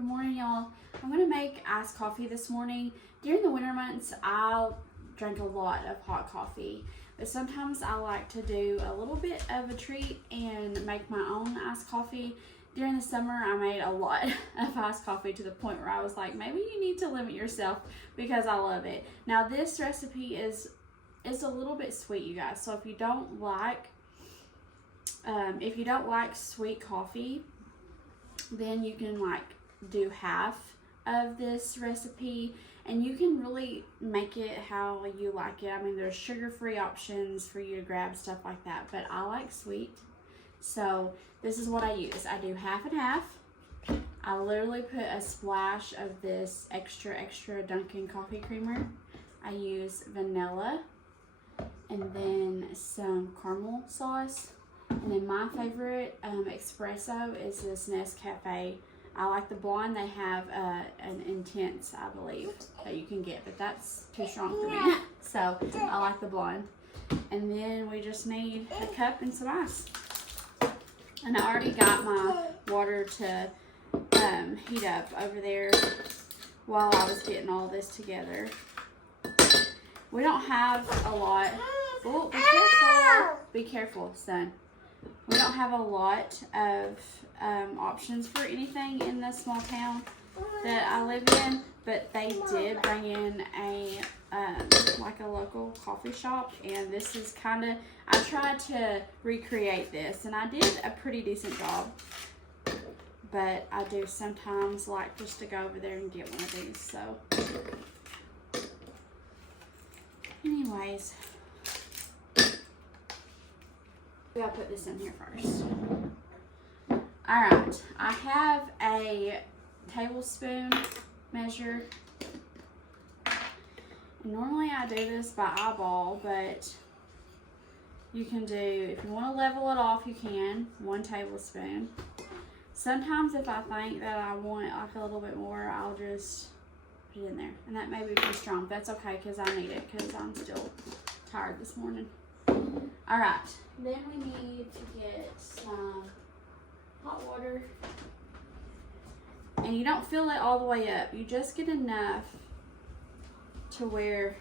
Good morning, y'all. I'm gonna make iced coffee this morning. During the winter months, I'll drink a lot of hot coffee, but sometimes I like to do a little bit of a treat and make my own iced coffee. During the summer, I made a lot of iced coffee to the point where I was like, maybe you need to limit yourself because I love it. Now, this recipe is a little bit sweet, you guys. So if you don't like sweet coffee, then you can do half of this recipe and you can really make it how you like it. I mean, there's sugar-free options for you to grab, stuff like that, but I like sweet. So this is what I use. I do half and half. I literally put a splash of this extra Dunkin coffee creamer. I use vanilla and then some caramel sauce. And then my favorite espresso is this Nescafe. I like the blonde. They have an intense, I believe, that you can get, but that's too strong for me. So I like the blonde. And then we just need a cup and some ice. And I already got my water to heat up over there while I was getting all this together. We don't have a lot. Oh, be careful. Be careful, son. We don't have a lot of options for anything in the small town that I live in, but they did bring in a local coffee shop, and this is I tried to recreate this, and I did a pretty decent job, but I do sometimes like just to go over there and get one of these. So anyways, we gotta put this in here first. Alright, I have a tablespoon measure. Normally I do this by eyeball, but you can do, if you want to level it off, you can, 1 tablespoon. Sometimes if I think that I want like a little bit more, I'll just put it in there. And that may be too strong. That's okay because I need it because I'm still tired this morning. Alright, then we need to get some hot water. And you don't fill it all the way up. You just get enough to where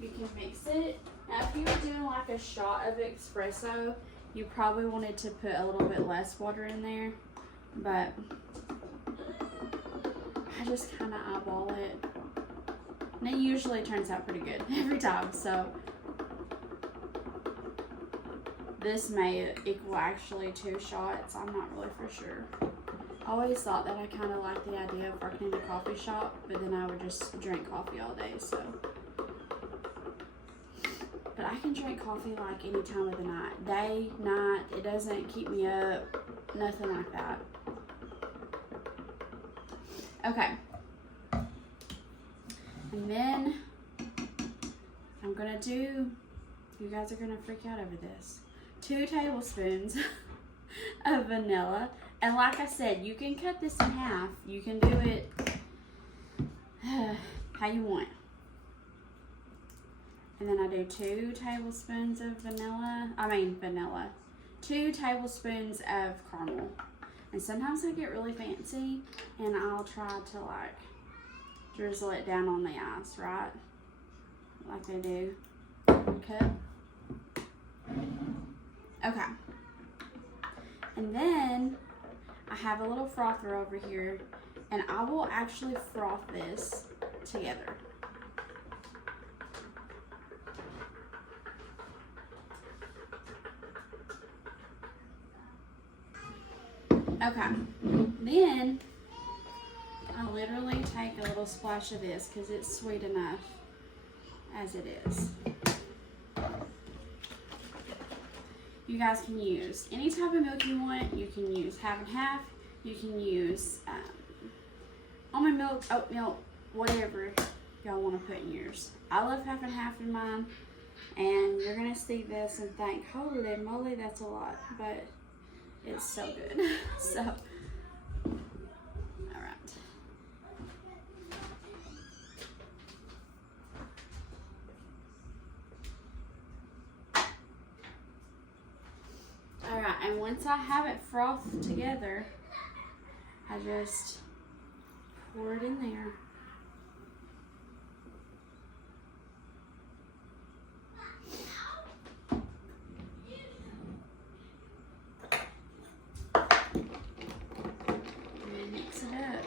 you can mix it. Now, if you were doing like a shot of espresso, you probably wanted to put a little bit less water in there. But I just kind of eyeball it. And it usually turns out pretty good every time. So this may equal actually 2 shots. I'm not really for sure. I always thought that I kind of liked the idea of working in a coffee shop, but then I would just drink coffee all day, so. But I can drink coffee like any time of the night. Day, night, it doesn't keep me up, nothing like that. Okay. And then I'm gonna do, you guys are gonna freak out over this, 2 tablespoons of vanilla. And like I said, you can cut this in half. You can do it how you want. And then I do 2 tablespoons of vanilla. 2 tablespoons of caramel. And sometimes I get really fancy and I'll try to like drizzle it down on the ice, right? Like they do. Cut. Okay. And then I have a little frother over here, and I will actually froth this together. Okay, then I literally take a little splash of this because it's sweet enough as it is. You guys can use any type of milk you want. You can use half and half. You can use almond milk, oat milk, whatever y'all want to put in yours. I love half and half in mine. And you're going to see this and think, holy moly, that's a lot. But it's so good. So, alright. Alright, and once I have it frothed together, I just pour it in there. And mix it up.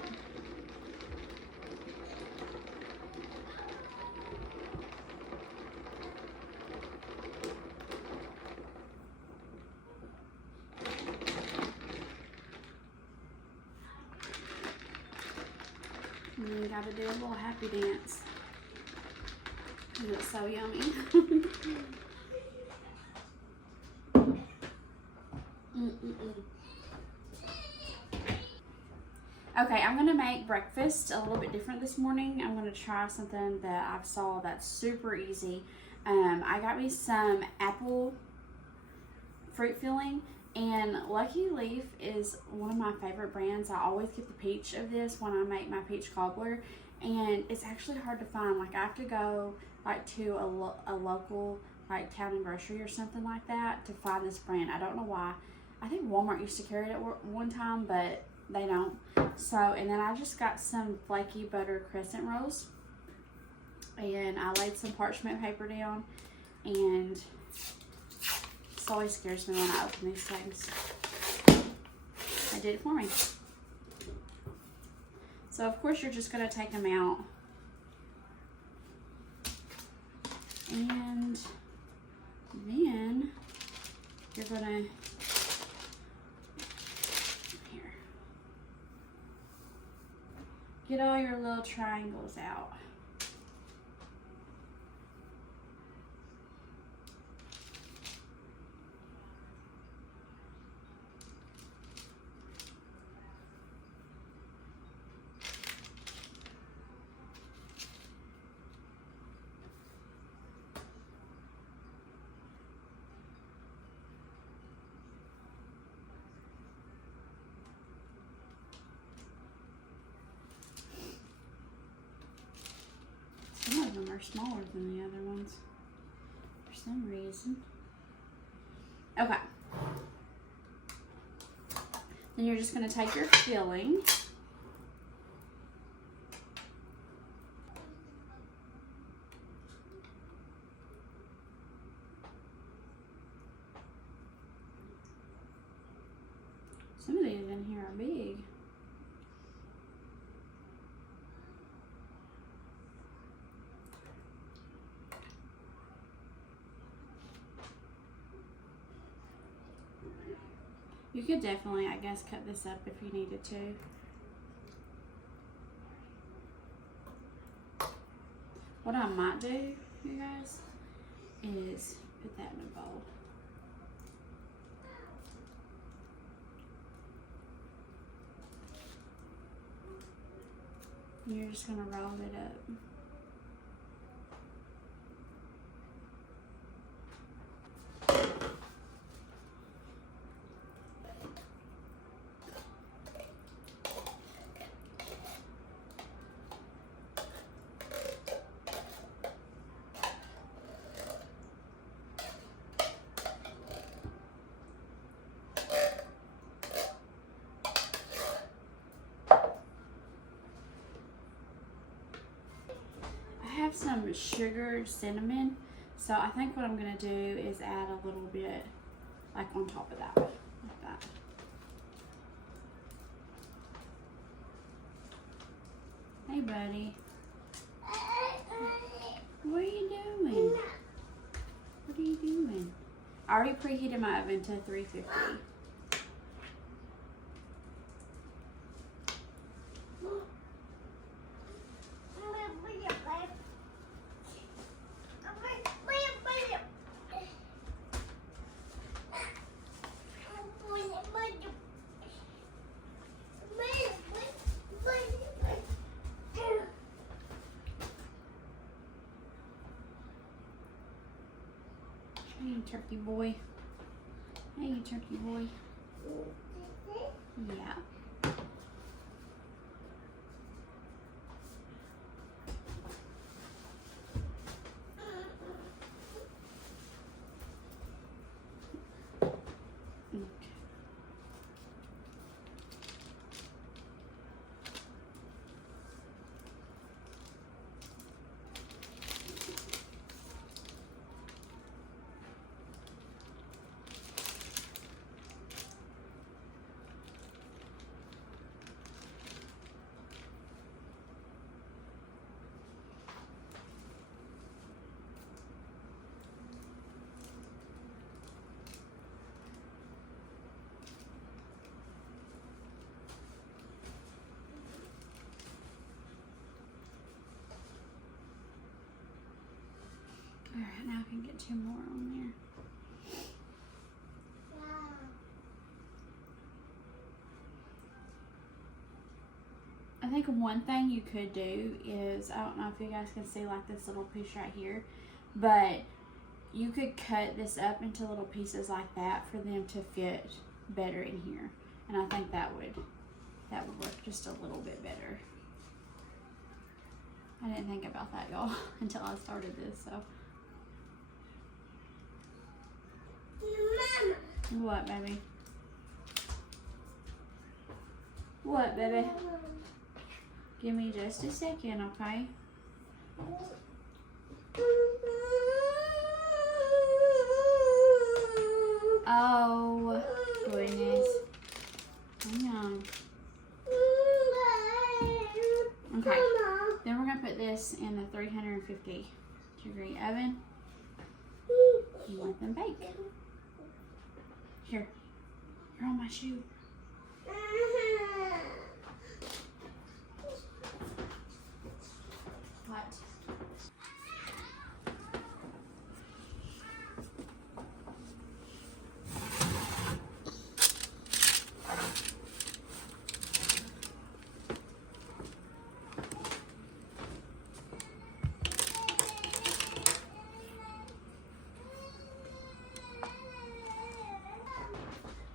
And then you gotta do a little happy dance. It's so yummy. Okay, I'm gonna make breakfast a little bit different this morning. I'm gonna try something that I saw that's super easy. I got me some apple fruit filling, and Lucky Leaf is one of my favorite brands. I always get the peach of this when I make my peach cobbler, and it's actually hard to find. Like, I have to go like to a local like town and grocery or something like that to find this brand. I don't know why. I think Walmart used to carry it at one time, but they don't. So, and then I just got some flaky butter crescent rolls, and I laid some parchment paper down, and this always scares me when I open these things. I did it for me. So of course you're just gonna take them out, and then you're gonna get all your little triangles out. Some of them are smaller than the other ones for some reason. Okay. Then you're just going to take your filling. Some of these in here are big. You could definitely, I guess, cut this up if you needed to. What I might do, you guys, is put that in a bowl. And you're just gonna roll it up. Some sugared cinnamon, so I think what I'm gonna do is add a little bit like on top of that, like that. Hey buddy, what are you doing? What are you doing? I already preheated my oven to 350. Hey, turkey boy. Hey, turkey boy. Yeah. Alright, now I can get 2 more on there. I think one thing you could do is, I don't know if you guys can see like this little piece right here, but you could cut this up into little pieces like that for them to fit better in here. And I think that would work just a little bit better. I didn't think about that, y'all, until I started this, so. Mama. What, baby? What, baby? Give me just a second, okay? Oh, goodness. Hang on. Okay. Then we're going to put this in the 350 degree oven and let them bake. Here. You're on my shoe. What?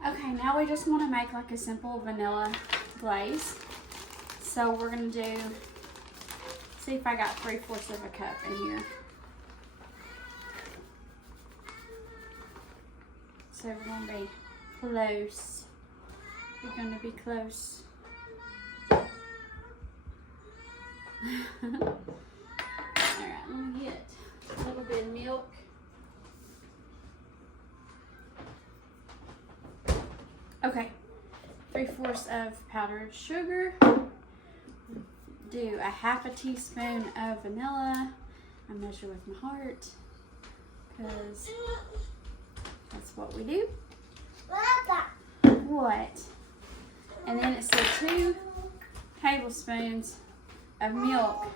Okay, now we just want to make like a simple vanilla glaze. So we're going to do, see if I got 3/4 of a cup in here. So we're going to be close. We're going to be close. Alright, let me get a little bit of milk. Okay, 3/4 of powdered sugar. Do a 1/2 teaspoon of vanilla. I measure with my heart because that's what we do. What? And then it's 2 tablespoons of milk,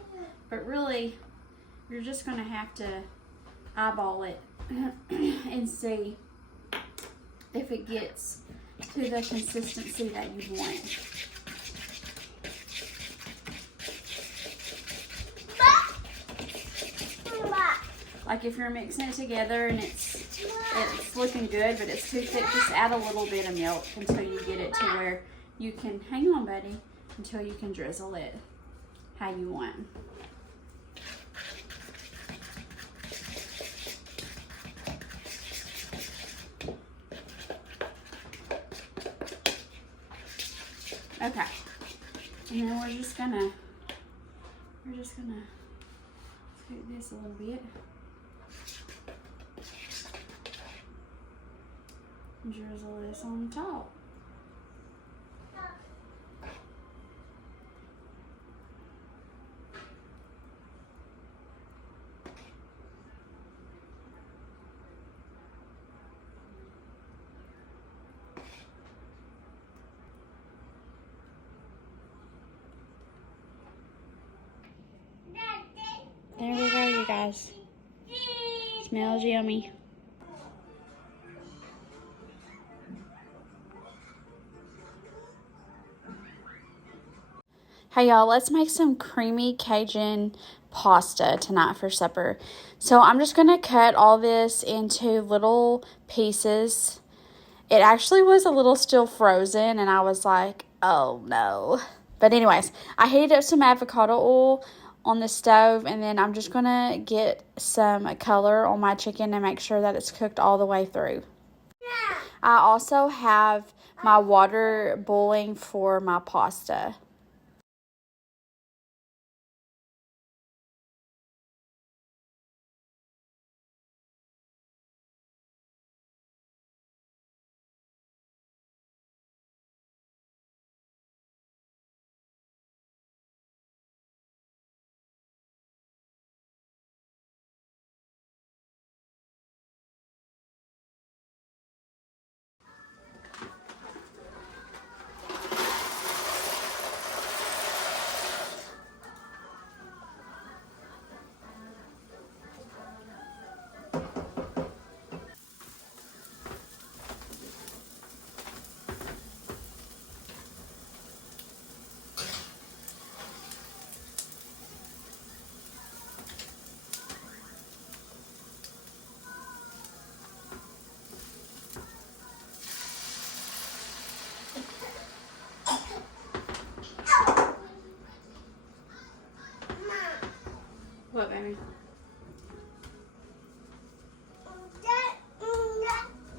but really you're just going to have to eyeball it and see if it gets to the consistency that you want. Like if you're mixing it together and it's looking good, but it's too thick, just add a little bit of milk until you get it to where you can, hang on buddy, until you can drizzle it how you want. Okay, and then we're just gonna scoot this a little bit. And drizzle this on top. There we go, you guys. Smells yummy. Hey y'all, let's make some creamy Cajun pasta tonight for supper. So I'm just gonna cut all this into little pieces. It actually was a little still frozen and I was like, oh no. But anyways, I heated up some avocado oil on the stove, and then I'm just gonna get some color on my chicken and make sure that it's cooked all the way through. I also have my water boiling for my pasta.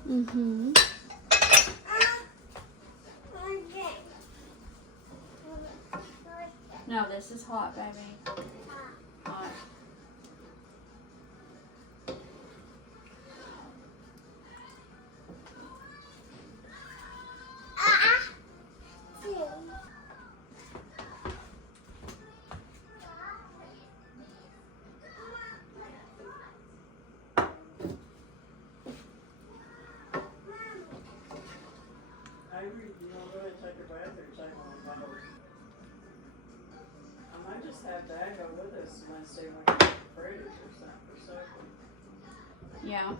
Mm-hmm. No, this is hot, baby. Hot. Do you want to go ahead and take a bath or take one of those? I might just have Dad go with us Wednesday when we get the fridge or something for supper. Yeah.